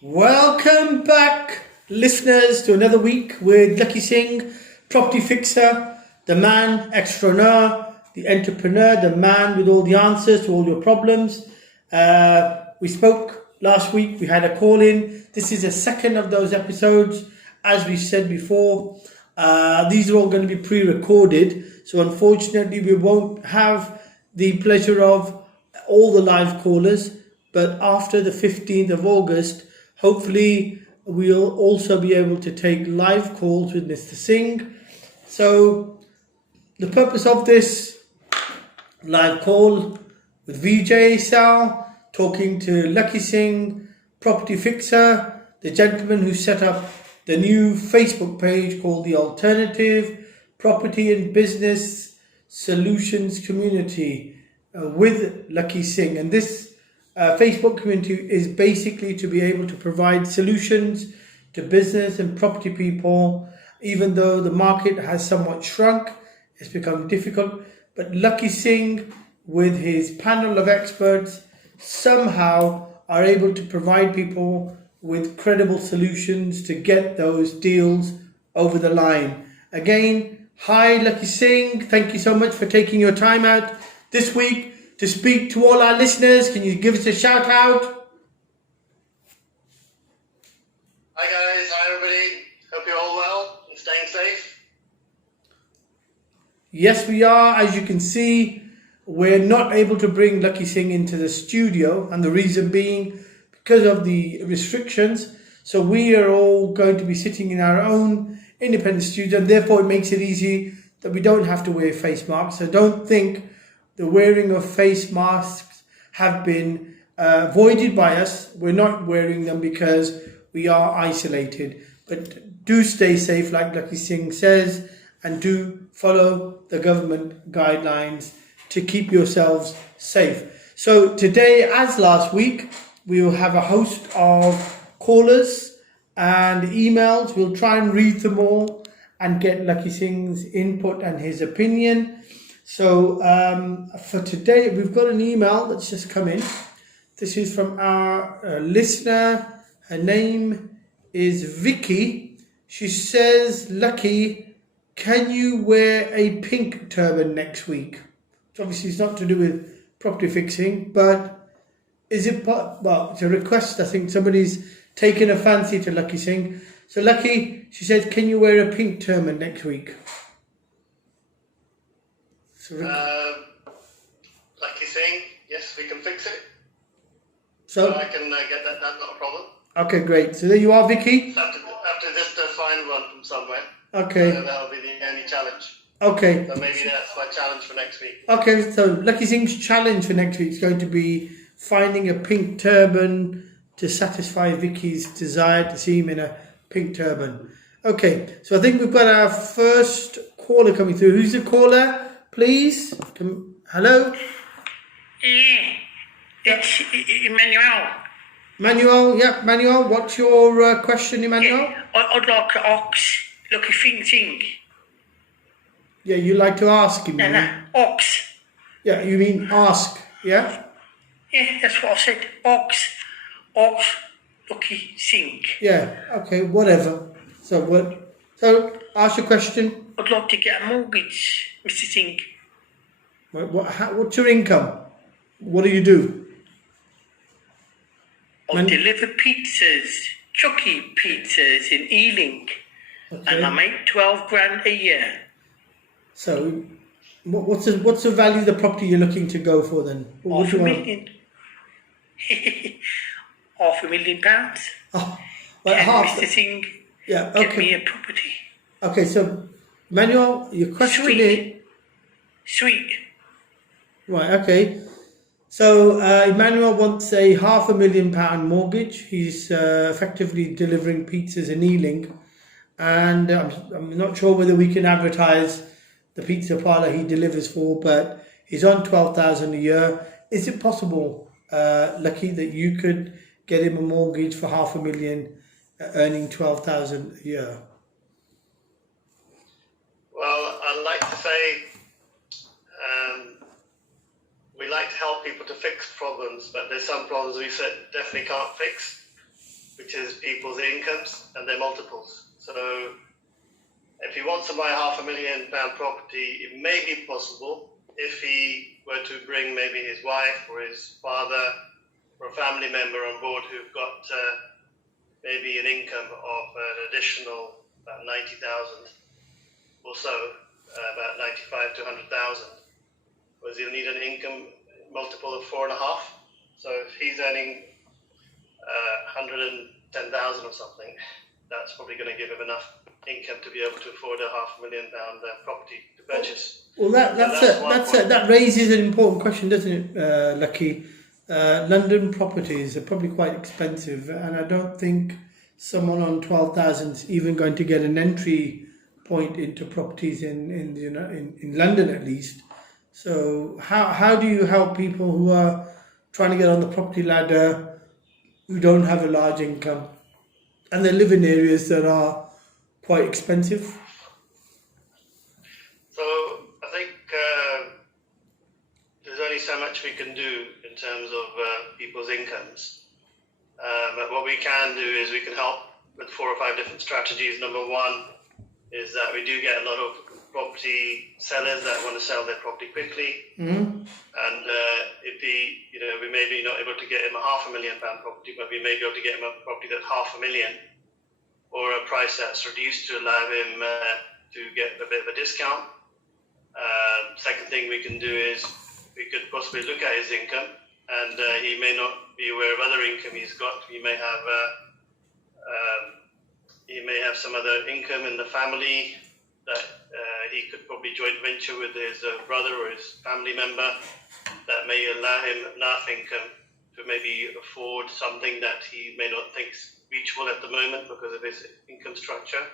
Welcome back, listeners, to another week with Lakhi Singh, property fixer, the man extraordinaire, the entrepreneur, the man with all the answers to all your problems. We spoke last week, we had a call in. This is the second of those episodes. As we said before, these are all going to be pre-recorded. So unfortunately, we won't have the pleasure of all the live callers. But after the 15th of August, hopefully, we'll also be able to take live calls with Mr. Singh. So, the purpose of this live call with VJ Sal, talking to Lakhi Singh, property fixer, the gentleman who set up the new Facebook page called the Alternative Property and Business Solutions Community with Lakhi Singh. And this Facebook community is basically to be able to provide solutions to business and property people. Even though the market has somewhat shrunk, it's become difficult. But Lakhi Singh, with his panel of experts, somehow are able to provide people with credible solutions to get those deals over the line. Again, hi Lakhi Singh, thank you so much for taking your time out this week to speak to all our listeners. Can you give us a shout out? Hi guys, hi everybody. Hope you're all well and staying safe. Yes, we are. As you can see, we're not able to bring Lakhi Singh into the studio, and the reason being because of the restrictions. So we are all going to be sitting in our own independent studio, and therefore it makes it easy that we don't have to wear face masks. So don't think the wearing of face masks have been avoided by us. We're not wearing them because we are isolated. But do stay safe, like Lakhi Singh says, and do follow the government guidelines to keep yourselves safe. So today, as last week, we will have a host of callers and emails. We'll try and read them all and get Lakhi Singh's input and his opinion. So for today, we've got an email that's just come in. This is from our listener. Her name is Vicky. She says, Lakhi, can you wear a pink turban next week? So obviously it's not to do with property fixing, but is it, well, it's a request. I think somebody's taken a fancy to Lakhi Singh. So Lakhi, she says, can you wear a pink turban next week? Lakhi Singh, yes, we can fix it. So I can get that done, not a problem. Okay, great. So there you are, Vicky. After just find one from somewhere. Okay. That'll be the only challenge. Okay. So maybe that's my challenge for next week. Okay, so Lakhi Singh's challenge for next week is going to be finding a pink turban to satisfy Vicky's desire to see him in a pink turban. Okay, so I think we've got our first caller coming through. Who's the caller, please? Hello? Yeah, it's Emmanuel. Manuel, yeah, Manuel, what's your question, Emmanuel? Yeah, I'd like to ask Lakhi Singh. Yeah, you like to ask him. No, ox. Yeah, you mean ask, yeah? Yeah, that's what I said. Ox, Lakhi Singh. Yeah, okay, whatever. So ask your question. I'd like to get a mortgage, Mr. Singh. What's your income? What do you do? I deliver pizzas, Chucky pizzas in Ealing, and I make 12 grand a year. So, what's the value of the property you're looking to go for then? Half a million. £500,000. Oh, well, Can Mr. Singh get me a property? Okay, so Manuel, your question is... Sweet. Right, okay. So Emmanuel wants a £500,000 mortgage. He's effectively delivering pizzas in Ealing, and I'm not sure whether we can advertise the pizza parlor he delivers for, but he's on 12,000 a year. Is it possible, Lakhi, that you could get him a mortgage for £500,000, earning 12,000 a year? Well, I'd like to say we like to help people to fix problems, but there's some problems we definitely can't fix. which is people's incomes and their multiples. So if he wants to buy £500,000 property, it may be possible if he were to bring maybe his wife or his father or a family member on board who've got maybe an income of an additional about 90,000 or so, about 95 to 100,000. Whereas he'll need an income multiple of 4.5. So if he's earning 110,000 or something, that's probably going to give him enough income to be able to afford a £500,000 property to purchase. Well, that raises an important question, doesn't it, Lakhi? London properties are probably quite expensive, and I don't think someone on 12,000 is even going to get an entry point into properties in London at least. So how do you help people who are trying to get on the property ladder, who don't have a large income, and they live in areas that are quite expensive? So I think there's only so much we can do in terms of people's incomes. But what we can do is we can help with 4 or 5 different strategies. Number one is that we do get a lot of property sellers that want to sell their property quickly. Mm-hmm. And if we may be not able to get him a £500,000 property, but we may be able to get him a property that's £500,000 or a price that's reduced to allow him to get a bit of a discount. Second thing we can do is we could possibly look at his income, and he may not be aware of other income he's got. He may have some other income in the family that he could probably joint venture with his brother or his family member that may allow him enough income to maybe afford something that he may not think is reachable at the moment because of his income structure.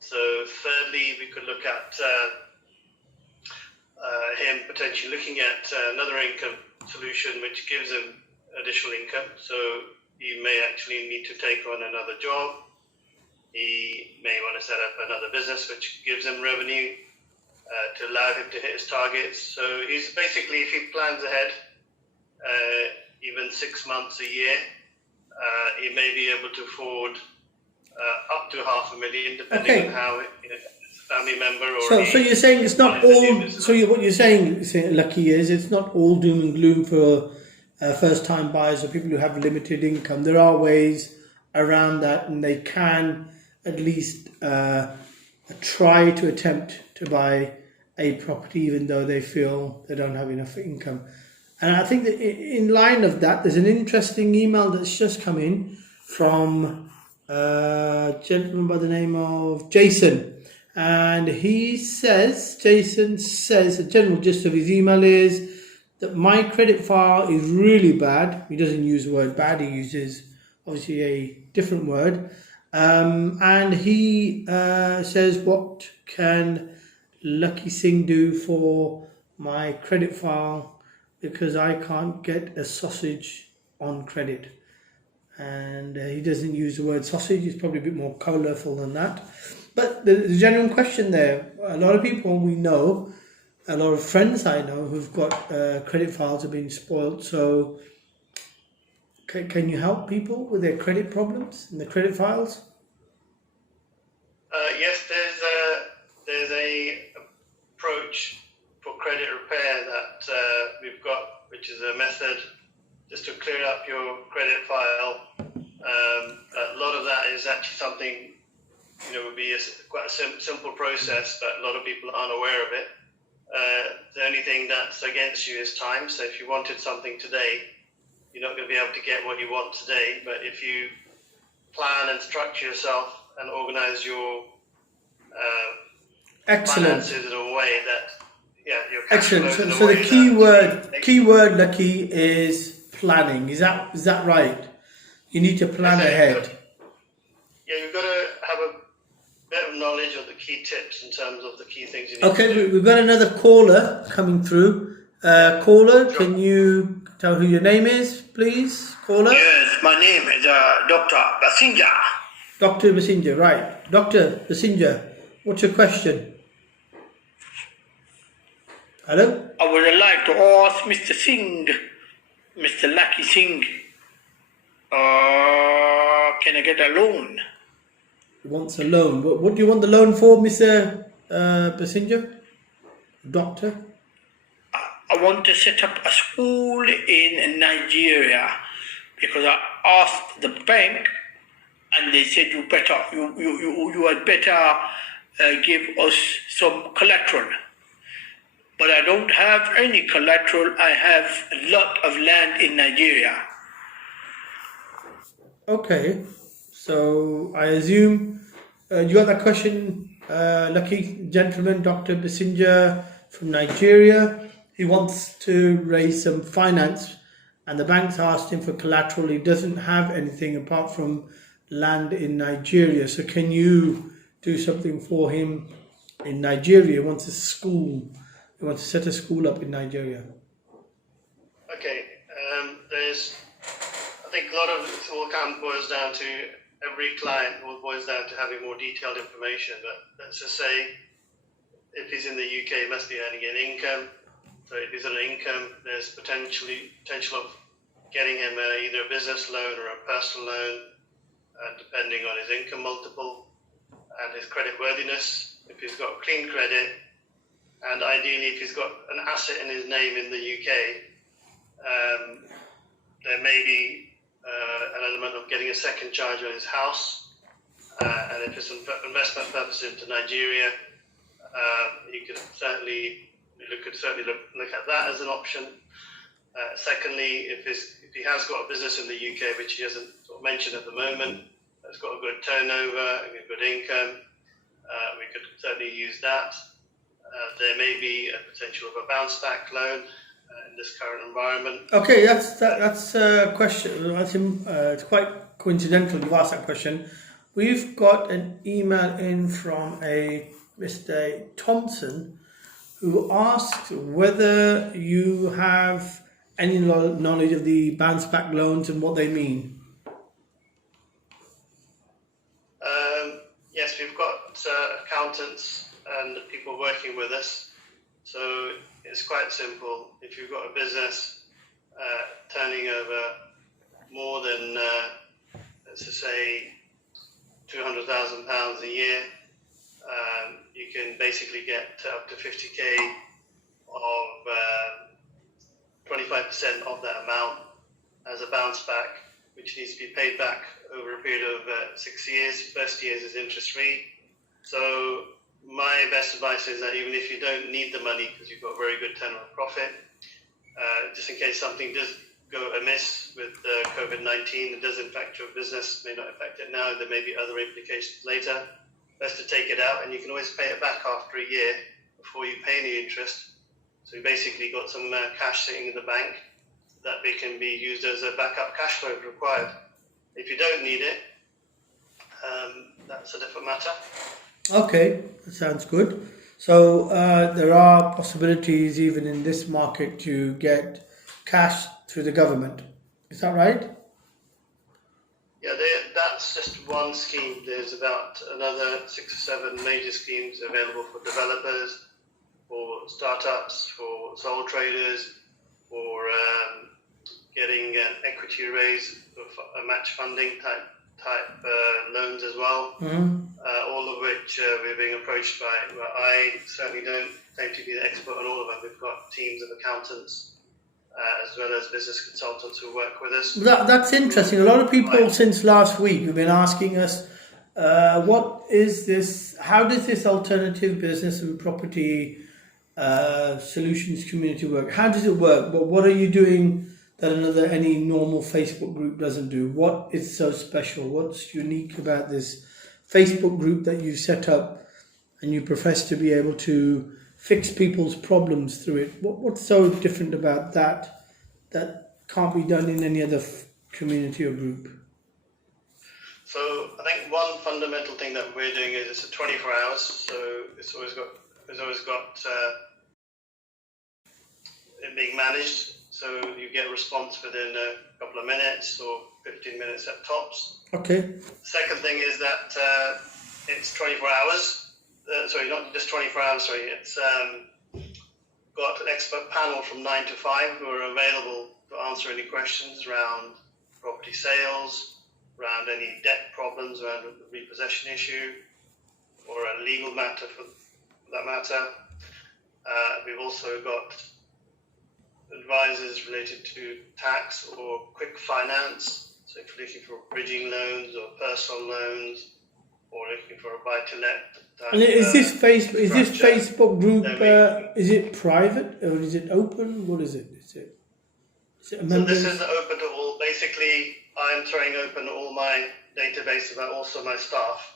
So thirdly, we could look at him potentially looking at another income solution which gives him additional income. So he may actually need to take on another job. He may want to set up another business which gives him revenue to allow him to hit his targets. So he's basically, if he plans ahead, even 6 months, a year, he may be able to afford up to £500,000, depending on how family member or so you're saying it's not all. What you're saying, Lakhi, is it's not all doom and gloom for first-time buyers or people who have limited income. There are ways around that, and they can at least try to attempt to buy a property even though they feel they don't have enough income. And I think that in line of that, there's an interesting email that's just come in from a gentleman by the name of Jason. And Jason says, the general gist of his email is that my credit file is really bad. He doesn't use the word bad, he uses obviously a different word. And he says, what can Lakhi Singh do for my credit file, because I can't get a sausage on credit. And he doesn't use the word sausage, it's probably a bit more colourful than that. But the genuine question there, a lot of people we know, a lot of friends I know who've got credit files have been spoiled. So can you help people with their credit problems and their credit files? Yes, there's a approach for credit repair that we've got, which is a method just to clear up your credit file. A lot of that is actually something, would be quite a simple process, but a lot of people aren't aware of it. The only thing that's against you is time. So if you wanted something today, you're not going to be able to get what you want today. But if you plan and structure yourself and organize your finances in a way that, your cash excellent. flows in a So way the key word, Lakhi, is planning. Is that right? You need to plan ahead. You've got to have a bit of knowledge of the key tips in terms of the key things you need to do. Okay, we've got another caller coming through. Caller, sure. Can you tell who your name is, please? Caller? Yes, my name is Dr. Basinja. Dr. Basinja, right. Dr. Basinja, what's your question? Hello? I would like to ask Mr. Singh, Mr. Lakhi Singh, Can I get a loan? He wants a loan. What do you want the loan for, Mr. Passenger? Doctor? I want to set up a school in Nigeria because I asked the bank and they said you had better give us some collateral. But I don't have any collateral. I have a lot of land in Nigeria. Okay. So I assume you got that question, lucky gentleman, Dr. Basinja from Nigeria. He wants to raise some finance and the bank's asked him for collateral. He doesn't have anything apart from land in Nigeria. So can you do something for him in Nigeria? He wants a school. He wants to set a school up in Nigeria. Okay, I think a lot of it all kind of boils down to every client all boils down to having more detailed information. But let's just say if he's in the UK, he must be earning an income. So if he's on an income, there's potential of getting him either a business loan or a personal loan, depending on his income multiple and his credit worthiness. If he's got clean credit, and ideally if he's got an asset in his name in the UK, there may be an element of getting a second charge on his house. And if it's investment purposes into Nigeria, you could certainly look at that as an option. Secondly, if he has got a business in the UK, which he hasn't sort of mentioned at the moment, that's got a good turnover and a good income, we could certainly use that. There may be a potential of a bounce back loan in this current environment. Okay, that's a question. I think it's quite coincidental you've asked that question. We've got an email in from a Mr. Thompson who asked whether you have any knowledge of the bounce back loans and what they mean. Yes, we've got accountants and people working with us. So it's quite simple. If you've got a business turning over more than, let's just say, £200,000 a year, you can basically get up to 50k of 25% of that amount as a bounce back, which needs to be paid back over a period of 6 years. First year is interest free. So my best advice is that even if you don't need the money because you've got a very good turnover profit, just in case something does go amiss with COVID-19, it does impact your business, may not affect it now, there may be other implications later. Best to take it out, and you can always pay it back after a year before you pay any interest. So you basically got some cash sitting in the bank that they can be used as a backup cash flow if required. If you don't need it, that's a different matter. Okay, that sounds good. So there are possibilities even in this market to get cash through the government. Is that right? Yeah, that's just one scheme. There's about another 6 or 7 major schemes available for developers, for startups, for sole traders, for getting an equity raise, a match funding type loans as well. Mm-hmm. All of which we're being approached by. Well, I certainly don't claim to be the expert on all of them. We've got teams of accountants as well as business consultants who work with us. That's interesting. A lot of people since last week have been asking us, what is this? How does this alternative business and property solutions community work? How does it work? But what are you doing that any normal Facebook group doesn't do? What is so special? What's unique about this Facebook group that you set up and you profess to be able to fix people's problems through it? What's so different about that can't be done in any other community or group? So I think one fundamental thing that we're doing is it's a 24 hours, so it's always got it being managed. So you get a response within a couple of minutes or 15 minutes at tops. Okay. Second thing is that it's 24 hours. Sorry, not just 24 hours, sorry. It's got an expert panel from 9 to 5 who are available to answer any questions around property sales, around any debt problems, around the repossession issue, or a legal matter for that matter. We've also got advisors related to tax or quick finance. So if you're looking for bridging loans or personal loans, or looking for a buy-to-let. And is this Facebook group? Then Is it private or is it open? What is it? Is it a so members? this is open to all. Basically, I'm throwing open all my database about also my staff.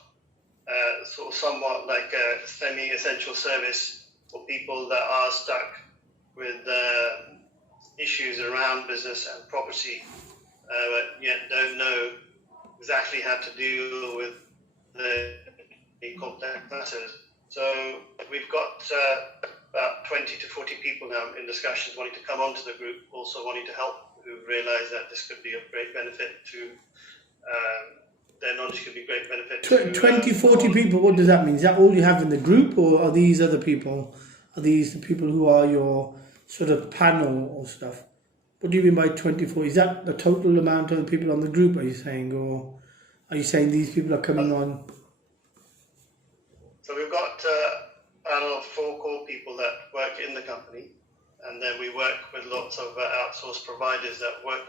Sort of somewhat like a semi-essential service for people that are stuck with issues around business and property, but yet don't know exactly how to deal with the complex matters. So we've got about 20 to 40 people now in discussions wanting to come onto the group, also wanting to help, who realise that this could be of great benefit to their knowledge could be great benefit to 20, 40 people, what does that mean? Is that all you have in the group, or are these other people? Are these the people who are your sort of panel or stuff? What do you mean by 24? Is that the total amount of people on the group, are you saying? Or are you saying these people are coming on? So we've got a panel of 4 core people that work in the company, and then we work with lots of outsourced providers that work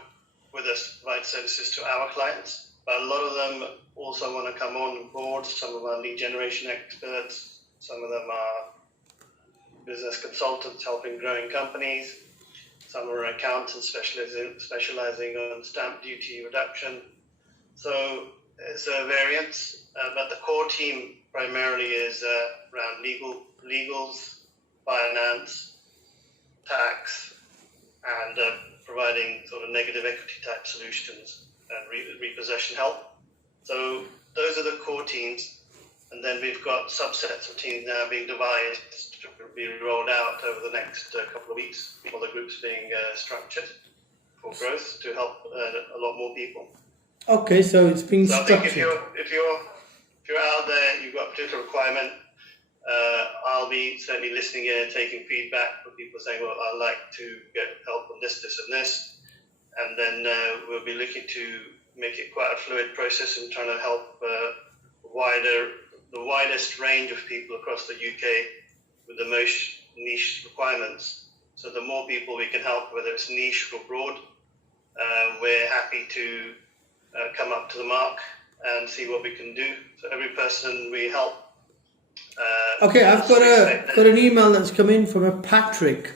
with us to provide services to our clients. But a lot of them also want to come on board. Some of them are lead generation experts. Some of them are business consultants helping growing companies. Some are accountants specializing on stamp duty reduction. So it's a variance, but the core team primarily is around legals, finance, tax, and providing sort of negative equity type solutions and repossession help. So those are the core teams, and then we've got subsets of teams now being devised to be rolled out over the next couple of weeks while the group's being structured for growth to help a lot more people. Okay, so it's being So I structured. think if you're out there, you've got a particular requirement, I'll be certainly listening in and taking feedback from people saying, well, I'd like to get help on this, and this. And then we'll be looking to make it quite a fluid process and trying to help the widest range of people across the UK with the most niche requirements. So the more people we can help, whether it's niche or broad, we're happy to come up to the mark and see what we can do. So every person we help. Okay, I've got an email that's come in from a Patrick.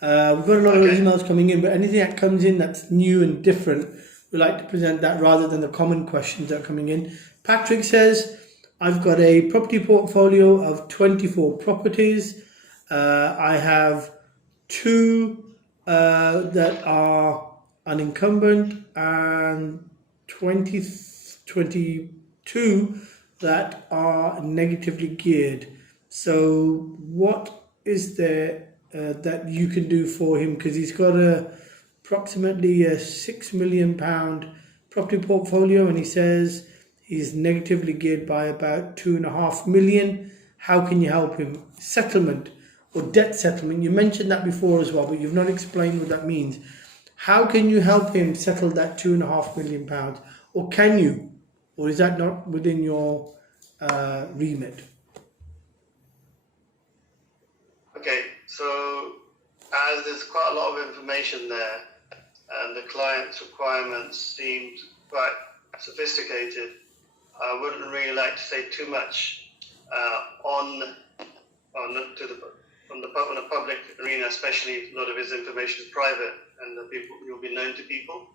We've got a lot of emails coming in, but anything that comes in that's new and different, we like to present that rather than the common questions that are coming in. Patrick says, I've got a property portfolio of 24 properties. I have 2 that are unencumbered and 22 that are negatively geared. So what is there that you can do for him? Because he's got approximately a £6 million property portfolio, and he says he's negatively geared by about 2.5 million. How can you help him? Settlement or debt settlement, you mentioned that before as well, but you've not explained what that means. How can you help him settle that £2.5 million? Or can you? Or is that not within your remit? Okay, so as there's quite a lot of information there, and the client's requirements seemed quite sophisticated, I wouldn't really like to say too much on the public arena, especially a lot of his information is private and the people will be known to people.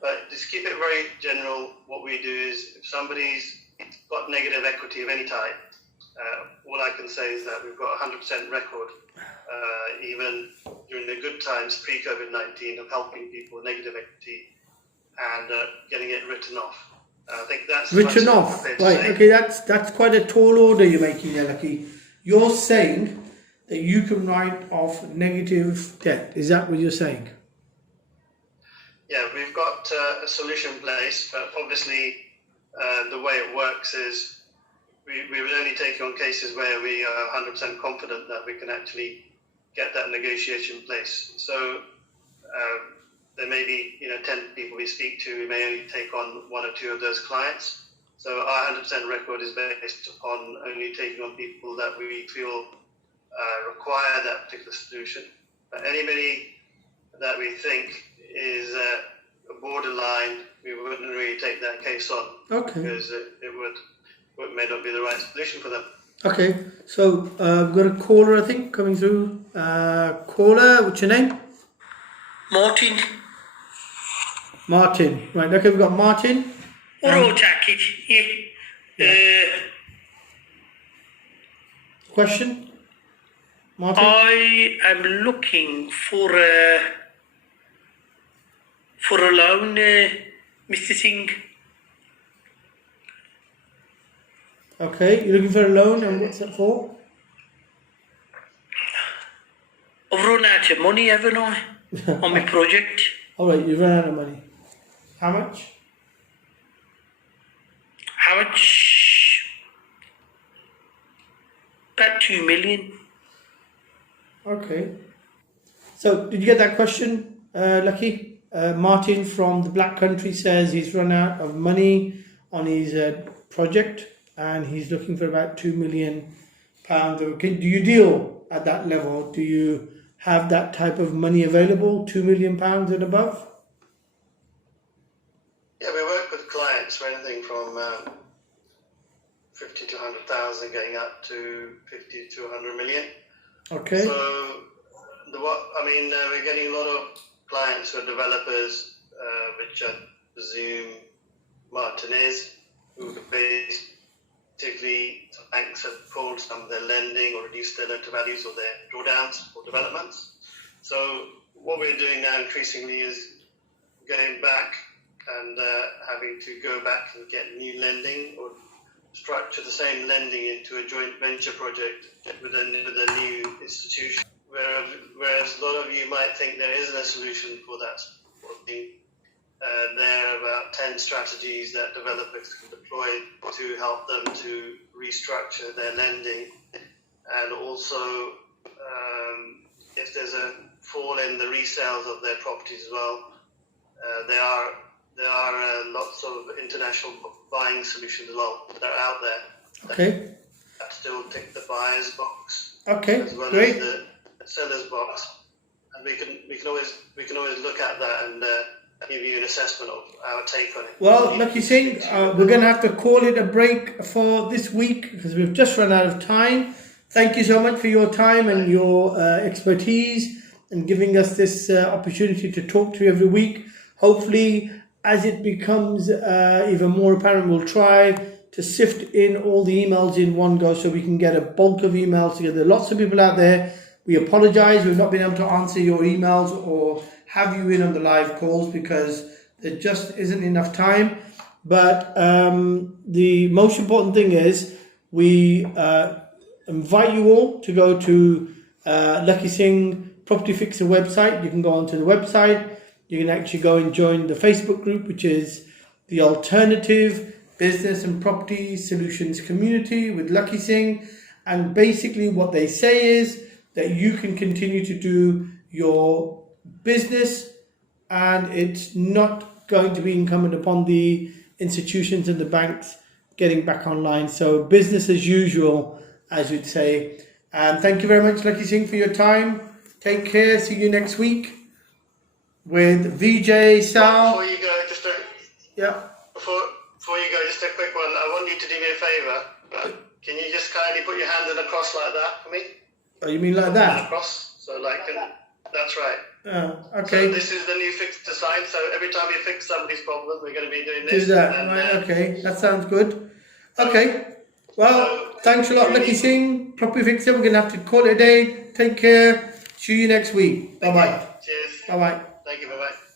But just keep it very general. What we do is, if somebody's got negative equity of any type, all I can say is that we've got 100% record, even during the good times pre-COVID-19, of helping people with negative equity and getting it written off. I think that's written off, right? Okay, that's quite a tall order you're making there, Lakhi. You're saying that you can write off negative debt. Is that what you're saying? Yeah, we've got a solution in place, but obviously the way it works is we would only take on cases where we are 100% confident that we can actually get that negotiation in place. So there may be 10 people we speak to, we may only take on 1 or 2 of those clients. So our 100% record is based upon only taking on people that we feel require that particular solution. But anybody that we think is borderline, we wouldn't really take that case on. Okay. Because it may not be the right solution for them. Okay, so we've got a caller, I think, coming through. Caller, what's your name? Martin. Martin. Right, okay, we've got Martin. Question? Martin? I am looking for a loan, Mr. Singh. Okay, you're looking for a loan, and what's that for? I've run out of money, haven't I, on my project? Alright, you've run out of money. How much? How much? About 2 million. Okay. So, did you get that question, Lakhi? Martin from the Black Country says he's run out of money on his project and he's looking for about £2 million. Do you deal at that level? Do you have that type of money available, £2 million and above? Yeah, we work with clients for anything from 50 to 100,000 getting up to 50 to 100 million. Okay. So, we're getting a lot of clients who are developers, which I presume Martin is, who basically banks have pulled some of their lending or reduced their loan to values or their drawdowns for developments. So what we're doing now increasingly is going back and having to go back and get new lending or structure the same lending into a joint venture project with a new institution. Whereas a lot of you might think there isn't a solution for that sort of thing. There are about 10 strategies that developers can deploy to help them to restructure their lending. And also, if there's a fall in the resales of their properties as well, there are lots of international buying solutions as well that are out there. Okay. That still tick the buyer's box. Okay, as well great. as the seller's box, and we can always look at that and give you an assessment of our take on it. Well, Lakhi Singh, we're going to have to call it a break for this week because we've just run out of time. Thank you so much for your time and your expertise and giving us this opportunity to talk to you every week. Hopefully, as it becomes even more apparent, we'll try to sift in all the emails in one go so we can get a bulk of emails together. Lots of people out there. We apologize, we've not been able to answer your emails or have you in on the live calls because there just isn't enough time. But the most important thing is we invite you all to go to Lakhi Singh Property Fixer website. You can go onto the website. You can actually go and join the Facebook group, which is the Alternative Business and Property Solutions Community with Lakhi Singh. And basically what they say is that you can continue to do your business and it's not going to be incumbent upon the institutions and the banks getting back online. So business as usual, as you'd say. And thank you very much, Lakhi Singh, for your time. Take care. See you next week with VJ Sal. Before you go, just a quick one. I want you to do me a favour. Can you just kindly put your hand in a cross like that for me? Oh, you mean like that? Across, so that's right. Oh, okay. So this is the new fix to sign. So every time you fix somebody's problem, we're going to be doing this. Do that, right? Okay, that sounds good. Okay, well, thanks a lot, Lakhi Singh, Property Fixer. We're going to have to call it a day. Take care. See you next week. Bye bye. Cheers. Bye bye. Thank you. Bye bye.